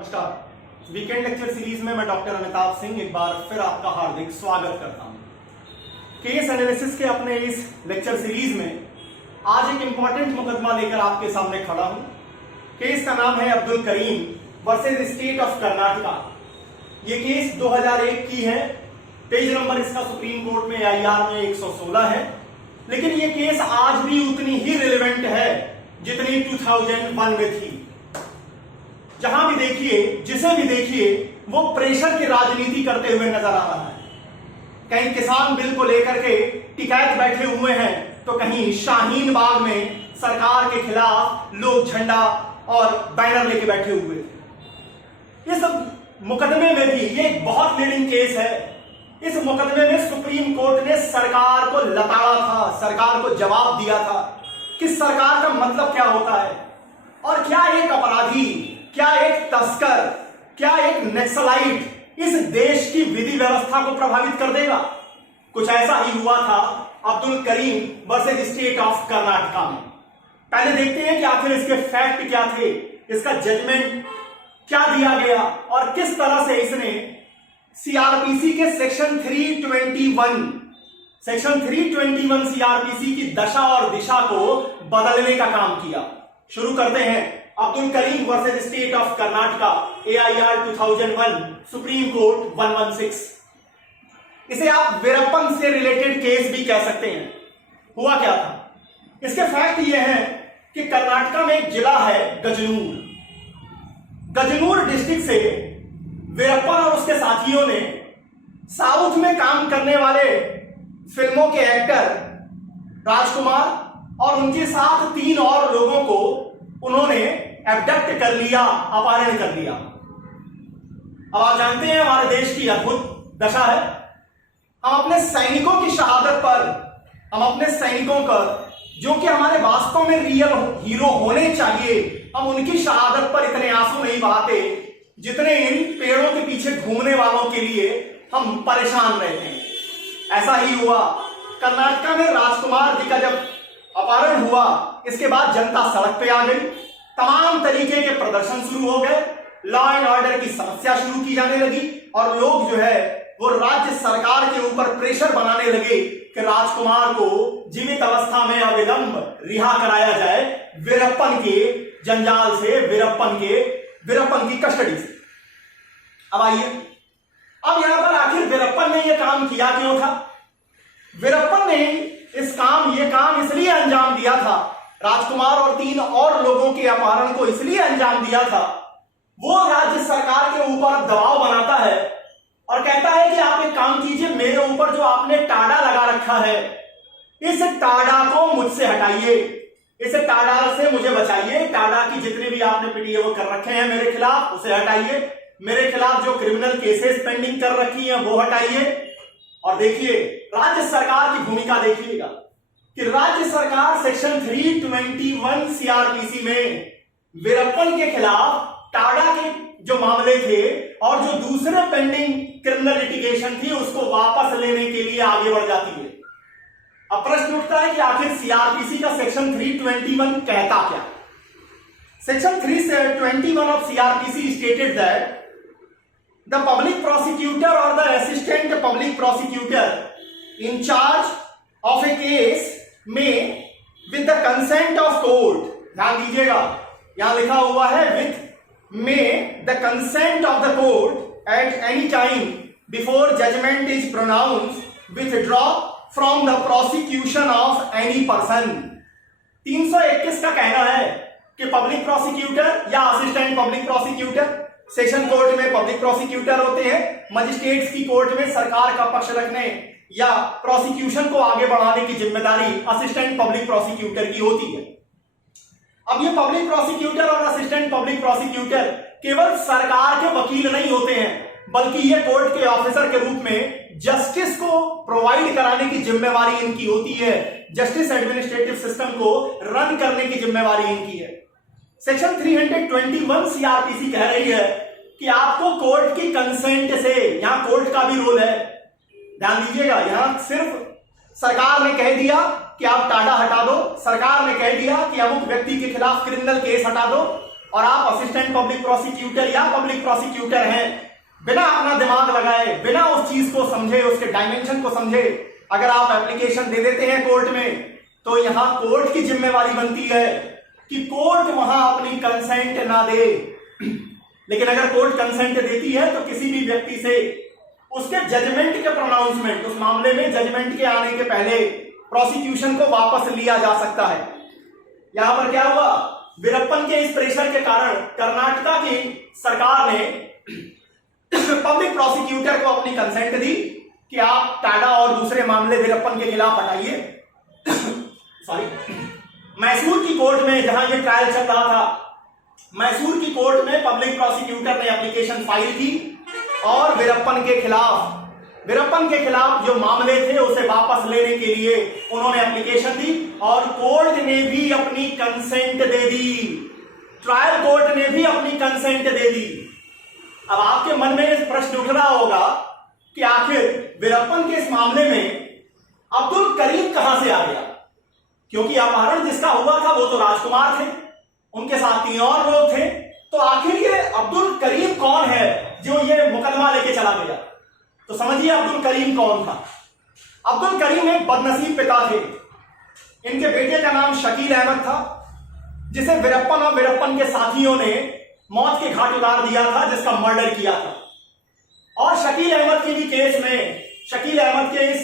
नमस्कार। Weekend lecture series में मैं डॉक्टर अमिताभ सिंह एक बार फिर आपका हार्दिक स्वागत करता हूं। केस एनालिसिस के अपने इस लेक्चर सीरीज में आज एक इंपॉर्टेंट मुकदमा लेकर आपके सामने खड़ा हूं। केस का नाम है Abdul Karim versus state of Karnataka. ये केस 2001 की है। पेज नंबर इसका सुप्रीम कोर्ट में AIR में 116 है, लेकिन ये केस आज भी उतनी ही रिलेवेंट है जितनी 2001 में थी। जहां भी देखिए, जिसे भी देखिए, वो प्रेशर की राजनीति करते हुए नजर आ रहा है। कहीं किसान बिल को लेकर के टिकैत बैठे हुए हैं, तो कहीं शाहीन बाग में सरकार के खिलाफ लोग झंडा और बैनर लेके बैठे हुए थे। इस मुकदमे में भी ये एक बहुत लीडिंग केस है। इस मुकदमे में सुप्रीम कोर्ट ने सरकार को लताड़ा था, सरकार को जवाब दिया था कि सरकार का मतलब क्या होता है और क्या एक अपराधी, क्या एक तस्कर, क्या एक नक्सलाइट इस देश की विधि व्यवस्था को प्रभावित कर देगा। कुछ ऐसा ही हुआ था Abdul Karim versus state of Karnataka में। पहले देखते हैं कि आखिर इसके फैक्ट क्या थे, इसका जजमेंट क्या दिया गया और किस तरह से इसने सीआरपीसी के सेक्शन 321 सीआरपीसी की दशा और दिशा को बदलने का काम किया। शुरू करते हैं Abdul Karim versus state of Karnataka, AIR 2001, supreme court 116। इसे आप वीरप्पन से रिलेटेड केस भी कह सकते हैं। हुआ क्या था, इसके फैक्ट ये हैं कि कर्नाटका में एक जिला है गजनूर डिस्ट्रिक्ट से वीरप्पन और उसके साथियों ने साउथ में काम करने वाले फिल्मों के एक्टर राजकुमार और उनके साथ 3 और लोगों को उन्होंने एब्डक्ट कर लिया, अपहरण कर लिया। अब आप जानते हैं हमारे देश की अद्भुत दशा है। हम अपने सैनिकों की शहादत पर, हम अपने सैनिकों का जो कि हमारे वास्तव में रियल हीरो होने चाहिए, हम उनकी शहादत पर इतने आंसू नहीं बहाते जितने इन पेड़ों के पीछे घूमने वालों के लिए हम परेशान रहते हैं। ऐसा ही हुआ कर्नाटका में। राजकुमार जी का जब अपहरण हुआ, इसके बाद जनता सड़क पे आ गई, तमाम तरीके के प्रदर्शन शुरू हो गए, लॉ एंड ऑर्डर की समस्या शुरू की जाने लगी और लोग जो है वो राज्य सरकार के ऊपर प्रेशर बनाने लगे कि राजकुमार को जीवित अवस्था में अविलंब रिहा कराया जाए वीरप्पन के जंजाल से, वीरप्पन की कस्टडी से। अब आइए, अब यहां पर आखिर वीरप्पन ने यह काम किया क्यों था? वीरप्पन ने ये काम इसलिए अंजाम दिया था, राजकुमार और 3 और लोगों के अपहरण को इसलिए अंजाम दिया था। वो राज्य सरकार के ऊपर दबाव बनाता है और कहता है कि आप एक काम कीजिए, मेरे ऊपर जो आपने टाड़ा लगा रखा है, इस टाड़ा को मुझसे हटाइए, इस टाड़ा से मुझे बचाइए। टाड़ा की जितने भी आपने पीटीए वो कर रखे हैं मेरे खिलाफ, उसे हटाइए। मेरे खिलाफ जो क्रिमिनल केसेस पेंडिंग कर रखी हैं वो हटाइए। और देखिए राज्य सरकार की भूमिका देखिएगा कि राज्य सरकार सेक्शन 321 सीआरपीसी में वीरप्पन के खिलाफ टाड़ा के जो मामले थे और जो दूसरे पेंडिंग क्रिमिनल लिटिगेशन थी उसको वापस लेने के लिए आगे बढ़ जाती है। अब प्रश्न उठता है कि आखिर सीआरपीसी का सेक्शन 321 कहता क्या? Section 321 of CrPC stated that the public prosecutor or the assistant public prosecutor in charge of a case may with the consent of court, ध्यान दीजिएगा यहां लिखा हुआ है with may the consent of the court at any time before judgment is pronounced withdraw from the prosecution of any person। 321 का कहना है कि पब्लिक प्रोसिक्यूटर या assistant public prosecutor, session court में पब्लिक प्रोसिक्यूटर होते हैं, मजिस्ट्रेट्स की court में सरकार का पक्ष रखने या प्रोसिक्यूशन को आगे बढ़ाने की जिम्मेदारी असिस्टेंट पब्लिक प्रोसिक्यूटर की होती है। अब ये पब्लिक प्रोसिक्यूटर और असिस्टेंट पब्लिक प्रोसिक्यूटर केवल सरकार के वकील नहीं होते हैं, बल्कि ये कोर्ट के ऑफिसर के रूप में जस्टिस को प्रोवाइड कराने की जिम्मेवारी इनकी होती है। जस्टिस एडमिनिस्ट्रेटिव सिस्टम को रन करने की जिम्मेवारी इनकी है। सेक्शन 321 सीआरपीसी कह रही है कि आपको कोर्ट की कंसेंट से, यहां कोर्ट का भी रोल है, ध्यान दीजिएगा। यहां सिर्फ सरकार ने कह दिया कि आप टाडा हटा दो, सरकार ने कह दिया कि अमुक व्यक्ति के खिलाफ क्रिमिनल केस हटा दो, और आप असिस्टेंट पब्लिक प्रोसिक्यूटर या पब्लिक प्रोसिक्यूटर हैं, बिना अपना दिमाग लगाए, बिना उस चीज को समझे, उसके डायमेंशन को समझे अगर आप एप्लीकेशन दे देते हैं कोर्ट में, तो यहां कोर्ट की जिम्मेवारी बनती है कि कोर्ट वहां अपनी कंसेंट ना दे। लेकिन अगर कोर्ट कंसेंट देती है तो किसी भी व्यक्ति से उसके जजमेंट के प्रोनाउंसमेंट, उस मामले में जजमेंट के आने के पहले प्रोसिक्यूशन को वापस लिया जा सकता है। यहां पर क्या हुआ, वीरप्पन के इस प्रेशर के कारण कर्नाटका की सरकार ने पब्लिक प्रोसिक्यूटर को अपनी कंसेंट दी कि आप टाडा और दूसरे मामले वीरप्पन के खिलाफ हटाइए। सॉरी, मैसूर की कोर्ट में जहां ये ट्रायल चल रहा था, मैसूर की कोर्ट में पब्लिक प्रोसिक्यूटर ने एप्लीकेशन फाइल की और वीरप्पन के खिलाफ जो मामले थे उसे वापस लेने के लिए उन्होंने एप्लीकेशन दी और कोर्ट ने भी अपनी कंसेंट दे दी। ट्रायल कोर्ट ने भी अपनी कंसेंट दे दी। अब आपके मन में इस प्रश्न उठ रहा होगा कि आखिर वीरप्पन के इस मामले में अब्दुल करीम कहां से आ गया, क्योंकि अपहरण जिसका हुआ था वो तो राजकुमार थे, उनके साथ 3 और लोग थे, तो आखिर ये अब्दुल करीम कौन है जो ये मुकदमा लेके चला गया। तो समझिए अब्दुल करीम कौन था। अब्दुल करीम एक बदनसीब पिता थे। इनके बेटे का नाम शकील अहमद था, जिसे वीरप्पन और वीरप्पन के साथियों ने मौत के घाट उतार दिया था, जिसका मर्डर किया था। और शकील अहमद के भी केस में, शकील अहमद के इस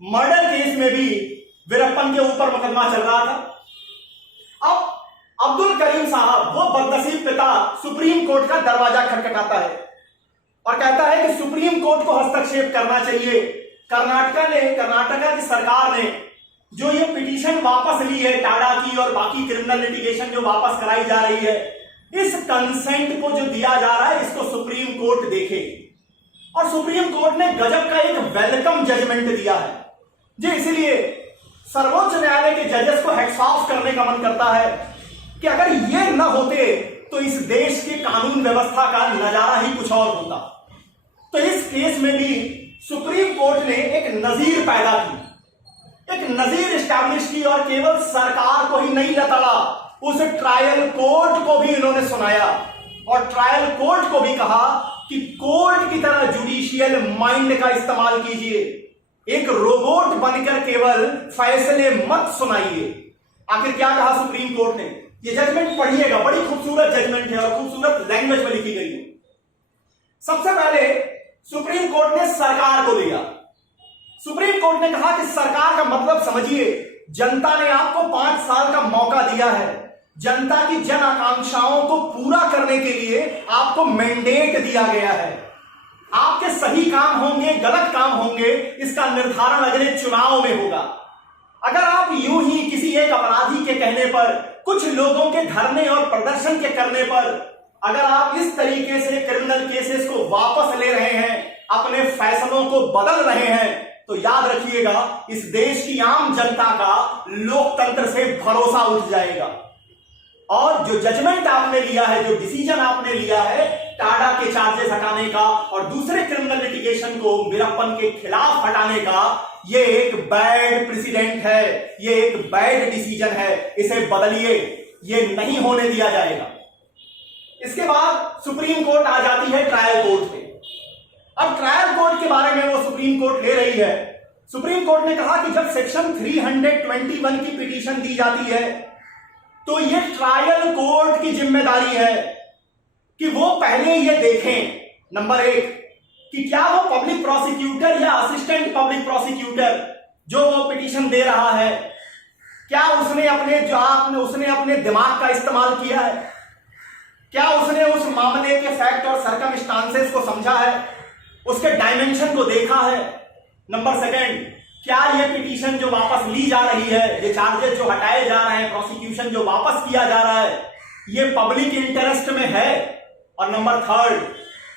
मर्डर केस में भी वीरप्पन के ऊपर मुकदमा चल रहा था। अब अब्दुल करीम साहब, वो बदनसीब पिता, सुप्रीम कोर्ट का दरवाजा खटखटाता है और कहता है कि सुप्रीम कोर्ट को हस्तक्षेप करना चाहिए। कर्नाटका की सरकार ने जो ये पिटीशन वापस ली है, टाडा की और बाकी क्रिमिनल लिटिगेशन जो वापस कराई जा रही है, इस कंसेंट को जो दिया जा रहा है इसको सुप्रीम कोर्ट देखे। और सुप्रीम कोर्ट ने गजब का एक वेलकम जजमेंट दिया है, जो इसलिए सर्वोच्च न्यायालय के जजेस को हैट्स ऑफ करने का मन करता है कि अगर ये न होते तो इस देश के कानून व्यवस्था का नजारा ही कुछ और होता। तो इस केस में भी सुप्रीम कोर्ट ने एक नजीर पैदा की, एक नजीर एस्टैब्लिश की और केवल सरकार को ही नहीं लताड़ा, उस ट्रायल कोर्ट को भी इन्होंने सुनाया और ट्रायल कोर्ट को भी कहा कि कोर्ट की तरह जुडिशियल माइंड का इस्तेमाल कीजिए, एक रोबोट बनकर केवल फैसले मत सुनाइए। आखिर क्या कहा सुप्रीम कोर्ट ने, ये जजमेंट पढ़िएगा, बड़ी खूबसूरत जजमेंट है और खूबसूरत लैंग्वेज में लिखी गई है। सबसे पहले सुप्रीम कोर्ट ने सरकार को लिया। सुप्रीम कोर्ट ने कहा कि सरकार का मतलब समझिए, जनता ने आपको 5 साल का मौका दिया है, जनता की जन आकांक्षाओं को पूरा करने के लिए आपको मैंडेट दिया गया है। आपके सही काम होंगे, गलत काम होंगे, इसका निर्धारण अगले चुनाव में होगा। अगर आप यूं ही किसी एक अपराधी के कहने पर, कुछ लोगों के धरने और प्रदर्शन के करने पर, अगर आप इस तरीके से क्रिमिनल केसेस को वापस ले रहे हैं, अपने फैसलों को बदल रहे हैं, तो याद रखिएगा इस देश की आम जनता का लोकतंत्र से भरोसा उठ जाएगा। और जो जजमेंट आपने लिया है, जो डिसीजन आपने लिया है टाडा के चार्जेस हटाने का और दूसरे क्रिमिनल लिटिगेशन को वीरप्पन के खिलाफ हटाने का, ये एक बैड प्रेसिडेंट है, ये एक बैड डिसीजन है, इसे बदलिए, ये नहीं होने दिया जाएगा। इसके बाद सुप्रीम कोर्ट आ जाती है ट्रायल कोर्ट पे। अब ट्रायल कोर्ट के बारे में वो सुप्रीम कोर्ट ले रही है। सुप्रीम कोर्ट ने कहा कि जब सेक्शन 321 की पिटीशन दी जाती है तो ये ट्रायल कोर्ट की जिम्मेदारी है कि वो पहले ये देखें, नंबर 1, कि क्या वो पब्लिक प्रोसिक्यूटर या असिस्टेंट पब्लिक प्रोसिक्यूटर जो वो पिटीशन दे रहा है, क्या उसने अपने दिमाग का इस्तेमाल किया है, क्या उसने उस मामले के फैक्ट और सर्कमस्टांसेस को समझा है, उसके डायमेंशन को देखा है। नंबर 2, क्या ये पिटीशन जो वापस ली जा रही है, ये चार्जेस जो हटाए जा रहे हैं, प्रोसिक्यूशन जो वापस किया जा रहा है, ये पब्लिक इंटरेस्ट में है। और नंबर 3,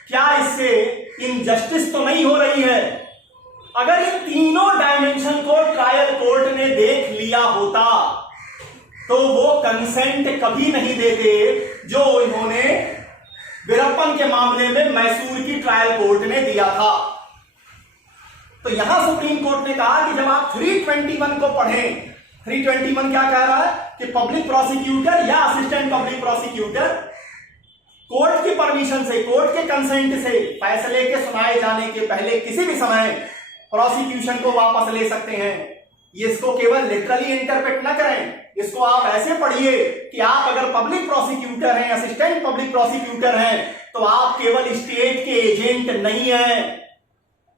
क्या इससे इनजस्टिस तो नहीं हो रही है। अगर इन तीनों डायमेंशन को ट्रायल कोर्ट ने देख लिया होता तो वो कंसेंट कभी नहीं देते जो इन्होंने वीरप्पन के मामले में मैसूर की ट्रायल कोर्ट ने दिया था। तो यहां सुप्रीम कोर्ट ने कहा कि जब आप 321 को पढ़ें, 321 क्या कह रहा है कि पब्लिक प्रोसिक्यूटर या असिस्टेंट पब्लिक प्रोसिक्यूटर कोर्ट की परमिशन से, कोर्ट के कंसेंट से फैसले के सुनाए जाने के पहले किसी भी समय प्रोसिक्यूशन को वापस ले सकते हैं। ये इसको केवल लिटरली इंटरप्रेट न करें, इसको आप ऐसे पढ़िए कि आप अगर पब्लिक प्रोसिक्यूटर हैं, असिस्टेंट पब्लिक प्रोसिक्यूटर हैं, तो आप केवल स्टेट के एजेंट नहीं हैं।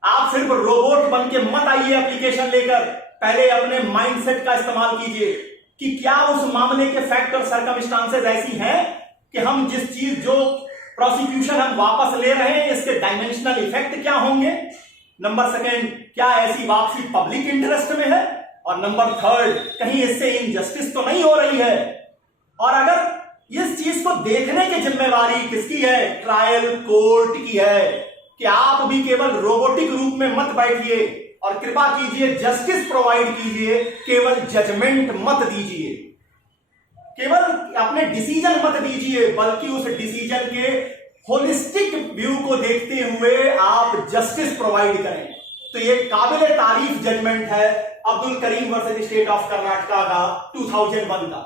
आप सिर्फ रोबोट बन के मत आइए एप्लीकेशन लेकर, पहले अपने माइंडसेट का इस्तेमाल कीजिए कि क्या उस मामले के फैक्ट और सर्कमस्टांसेस ऐसी हैं कि हम जिस चीज जो प्रोसिक्यूशन हम वापस ले रहे हैं इसके डायमेंशनल इफेक्ट क्या होंगे। नंबर सेकेंड, क्या ऐसी वापसी पब्लिक इंटरेस्ट में है, और नंबर थर्ड, कहीं इससे इनजस्टिस तो नहीं हो रही है। और अगर इस चीज को देखने की जिम्मेवारी किसकी है, ट्रायल कोर्ट की है, कि आप भी केवल रोबोटिक रूप में मत बैठिए और कृपा कीजिए जस्टिस प्रोवाइड कीजिए, केवल जजमेंट मत दीजिए, केवल अपने डिसीजन मत दीजिए, बल्कि उस डिसीजन के होलिस्टिक व्यू को देखते हुए आप जस्टिस प्रोवाइड करें। तो ये काबिल तारीफ जजमेंट है Abdul Karim versus state of Karnataka का 2001 का।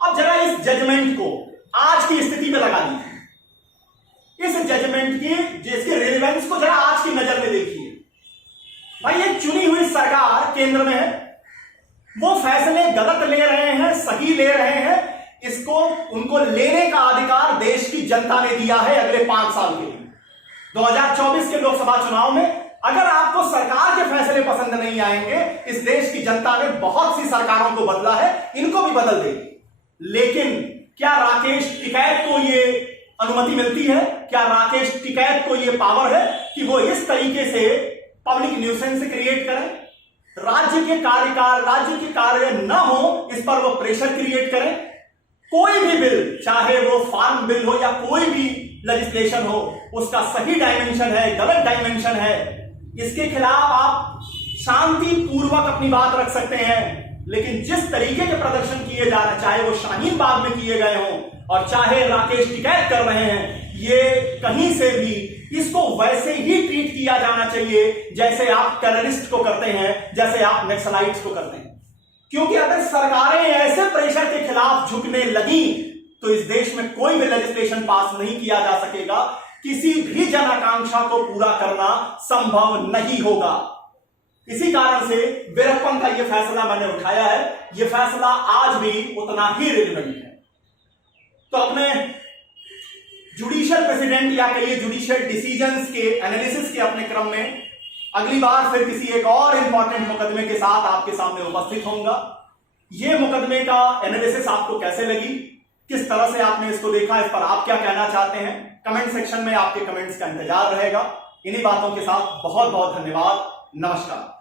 अब जरा इस जजमेंट को आज की स्थिति में लगा लीजिए, इस जजमेंट की जिसके रिलेवेंस को जरा आज की नजर में देखिए। भाई एक चुनी हुई सरकार केंद्र में है, वो फैसले गलत ले रहे हैं, सही ले रहे हैं, इसको उनको लेने का अधिकार देश की जनता ने दिया है अगले 5 साल के लिए। 2024 के लोकसभा चुनाव में अगर आपको सरकार के फैसले पसंद नहीं आएंगे, इस देश की जनता ने बहुत सी सरकारों को बदला है, इनको भी बदल देगी। लेकिन क्या राकेश टिकैत को ये अनुमति मिलती है, क्या राकेश टिकैत को ये पावर है कि वो इस तरीके से पब्लिक न्यूसेंस क्रिएट करें, राज्य के कार्य न हो इस पर वो प्रेशर क्रिएट करें। कोई भी बिल, चाहे वो फार्म बिल हो या कोई भी लेजिस्लेशन हो, उसका सही डायमेंशन है, गलत डायमेंशन है, इसके खिलाफ आप शांति पूर्वक अपनी बात रख सकते हैं। लेकिन जिस तरीके के प्रदर्शन किए जा रहे हैं, चाहे वो शाहीन बाग में किए गए हों और चाहे राकेश टिकैत कर रहे हैं, ये कहीं से भी इसको वैसे ही ट्रीट किया जाना चाहिए जैसे आप टेररिस्ट को करते हैं, जैसे आप नक्सलाइट्स को करते हैं। क्योंकि अगर सरकारें ऐसे प्रेशर के खिलाफ झुकने लगी तो इस देश में कोई भी लेजिस्लेशन पास नहीं किया जा सकेगा, किसी भी जन आकांक्षा को पूरा करना संभव नहीं होगा। इसी कारण से वीरप्पन का यह फैसला मैंने उठाया है, यह फैसला आज भी उतना ही रिलेवेंट है। तो अपने जुडिशियल प्रेसिडेंट या कहिए जुडिशियल डिसीजंस के एनालिसिस के अपने क्रम में अगली बार फिर किसी एक और इंपॉर्टेंट मुकदमे के साथ आपके सामने उपस्थित होऊंगा। यह मुकदमे का एनालिसिस आपको कैसे लगी, किस तरह से आपने इसको देखा, इस पर आप क्या कहना चाहते हैं, कमेंट सेक्शन में आपके कमेंट्स का इंतजार रहेगा। इन्हीं बातों के साथ बहुत बहुत धन्यवाद, नमस्कार।